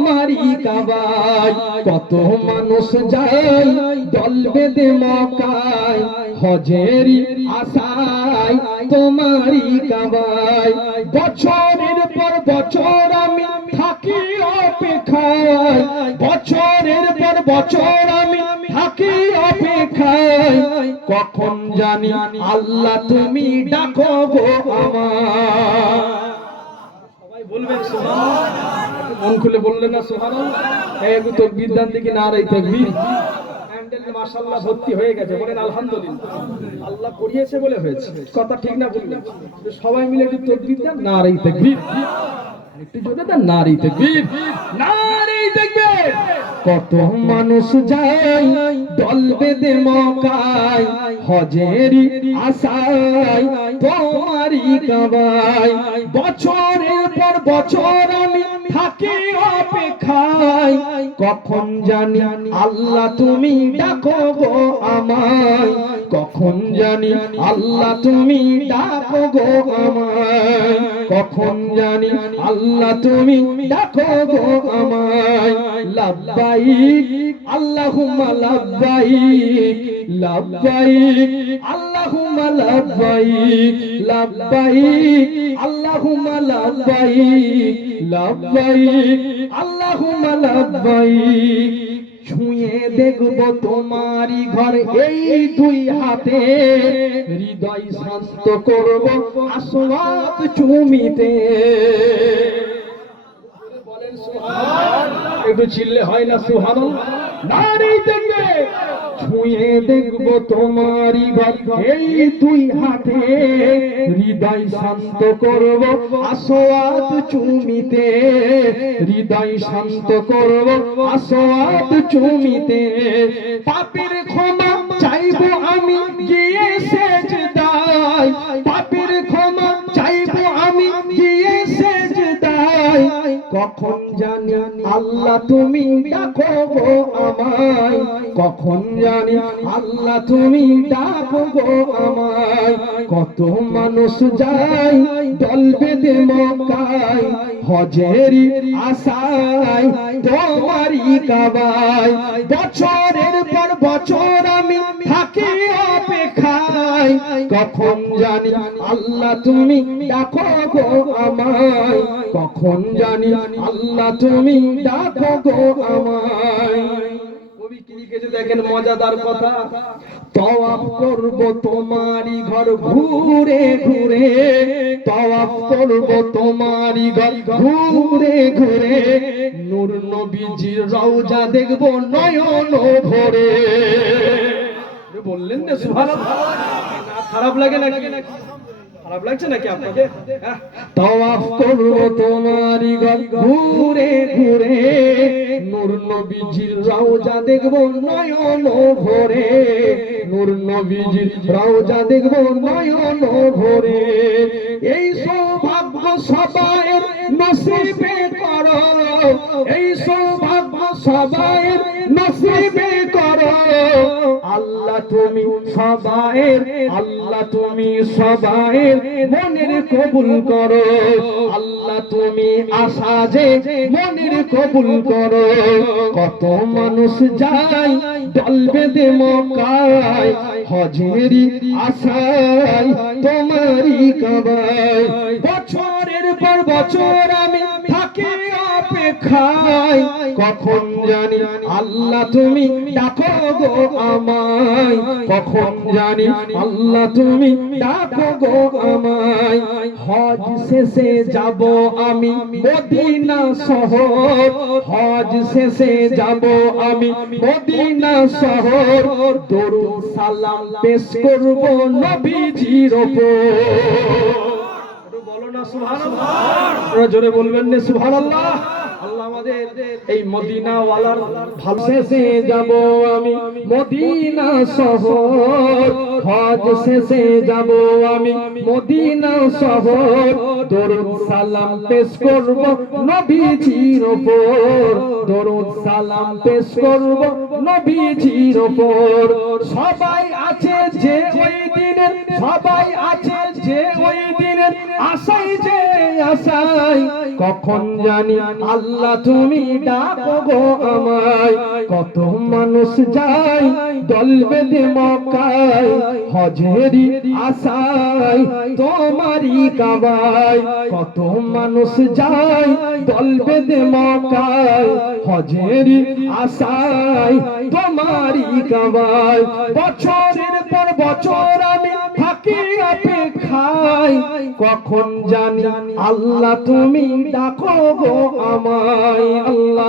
তোমারই কাবায়। কত মানুষ যায় দল বেঁধে মক্কায়, হজের আশায় তোমারই কাবায়। বছরের পর বছর আমি থাকি অপেক্ষায়, বছরের পর বছর আমি থাকি অপেক্ষায়। কখন জানি আল্লাহ তুমি ডাকো গো আমার। সবাই বলবেন সুবহানাল্লাহ, মন খুলে বললেন না সুবহানাল্লাহ? একটু তাকবীর দেন দেখি, নারে তাকবীর। প্যান্ডেল মাশাআল্লাহ ভর্তি হয়ে গেছে, বলেন আলহামদুলিল্লাহ। আল্লাহ করিয়েছে বলে হয়েছে, কথা ঠিক না বললেন? সবাই মিলে একটু তাকবীর দেন, নারে তাকবীর। একটু জোরে দেন, নারে তাকবীর, নারে তাকবীর। কত মানুষ যায় দল বেঁধে মক্কায়, হজের আশায় তোমারই কাবায়। বছরের পর বছর আমি থাকি অপেক্ষায়, কখন জানি আল্লাহ তুমি ডাকো গো আমায়। কখন জানি আল্লাহ তুমি ডাকো গো আমায়। কখন জানি আল্লাহ তুমি ডাকো গো আমায়। লাব্বাইক আল্লাহুম্মা লাব্বাইক, লাব্বাইক আল্লাহুম্মা লাব্বাইক, লাব্বাইক আল্লাহুম্মা লাব্বাইক, লাব্বাইক আল্লাহুম্মা লাব্বাইক। ছুঁয়ে দেখবো তোমারই ঘর এই দুই হাতে, হৃদয় শান্ত করব আসওয়াত চুমিতে। বলেন সুবহানাল্লাহ, একটু চিল্লে হয় না সুবহানাল্লাহ? নারে তাকবীর। ছুঁয়ে দেখবো তোমারই ঘর এই দুই হাতে, হৃদয় শান্ত করব আসওয়াত চুমিতে, হৃদয় শান্ত করব আসওয়াত চুমিতে। পাপের ক্ষমা চাইবো আমি গিয়ে সেজদায়, পাপের ক্ষমা চাইবো আমি গিয়ে সেজদায়। কখন জানি আল্লাহ তুমি ডাকো গো আমায়। কখন জানি আল্লাহ তুমি ডাকো গো আমায়। কত মানুষ যায় দল বেঁধে মক্কায়, হজের আশায় তোমারই কাবায়। বছরের পর বছর আমি থাকি অপেক্ষায়, কখন জানি আল্লাহ তুমি ডাকো গো আমায়। কখন জানি আল্লাহ তুমি ডাকো গো আমায়। কবি কি লিখেছে দেখেন, মজাদার কথা। তওয়াফ করব তোমারই ঘর ঘুরে ঘুরে, তওয়াফ করব তোমারই ঘর ঘুরে ঘুরে, নূর নবীজির রওজা দেখব নয়ন ভরে। বললেন না সুবহানাল্লাহ? খারাপ লাগে নাকি? খারাপ লাগছে নাকি আপনাকে? তওয়াফ করব তোমারই ঘর ঘুরে ঘুরে, নূর নবীজির রওজা দেখব নয়ন ভরে, নূর নবীজির রওজা দেখব নয়ন ভরে। এই সৌভাগ্য সবাইয়ের নসিবে করো, এই সৌভাগ্য সবাইয়ের নসিবে করো। আল্লাহ তুমি সবাইয়ের, আল্লাহ তুমি সবাইয়ের মনের কবুল করো। আল্লাহ তুমি আশা যে মনের কবুল করো। কত মানুষ যায় দল বেঁধে মক্কায়, হজের আশায় তোমারই কাবায়। বছরের পর বছর আমি থাকি অপেক্ষায়, কখন জানি আল্লাহ তুমি ডাকো গো আমায়। কখন জানি আল্লাহ তুমি ডাকো গো আমায়। হজ শেষে যাব আমি মদিনা শহর, হজ শেষে যাব আমি মদিনা শহর, দরুদ সালাম পেশ করব নবীজির উপর। বলো না সুবহানাল্লাহ? জোরে বলবেন না সুবহানাল্লাহ? আল্লাহ আমাদের এই মদিনা ওয়ালার ভালোবেসে যাব আমি মদিনা শহর, হজ শেষে যাব আমি মদিনা শহর, দরুদ সালাম পেশ করব নবীজির উপর, দরুদ সালাম পেশ করব নবীজির উপর। সবাই আছে যে ওই দিন দিনের সবাই আছে যে ওই দিনের আশায় যে আশায় কখন জানি আল্লাহ তুমি ডাকো গো আমায় কত মানুষ যায় দল বেঁধে মক্কায় হজেরি আশায় তোমারই কাবায় কত মানুষ যায় দল বেঁধে মক্কায় হজেরি আশায় তোমারই কাবায় বছরের পর বছর আমি থাকি অপেক্ষায় কখন জানি আল্লাহ তুমি ডাকো গো আমায় আল্লাহ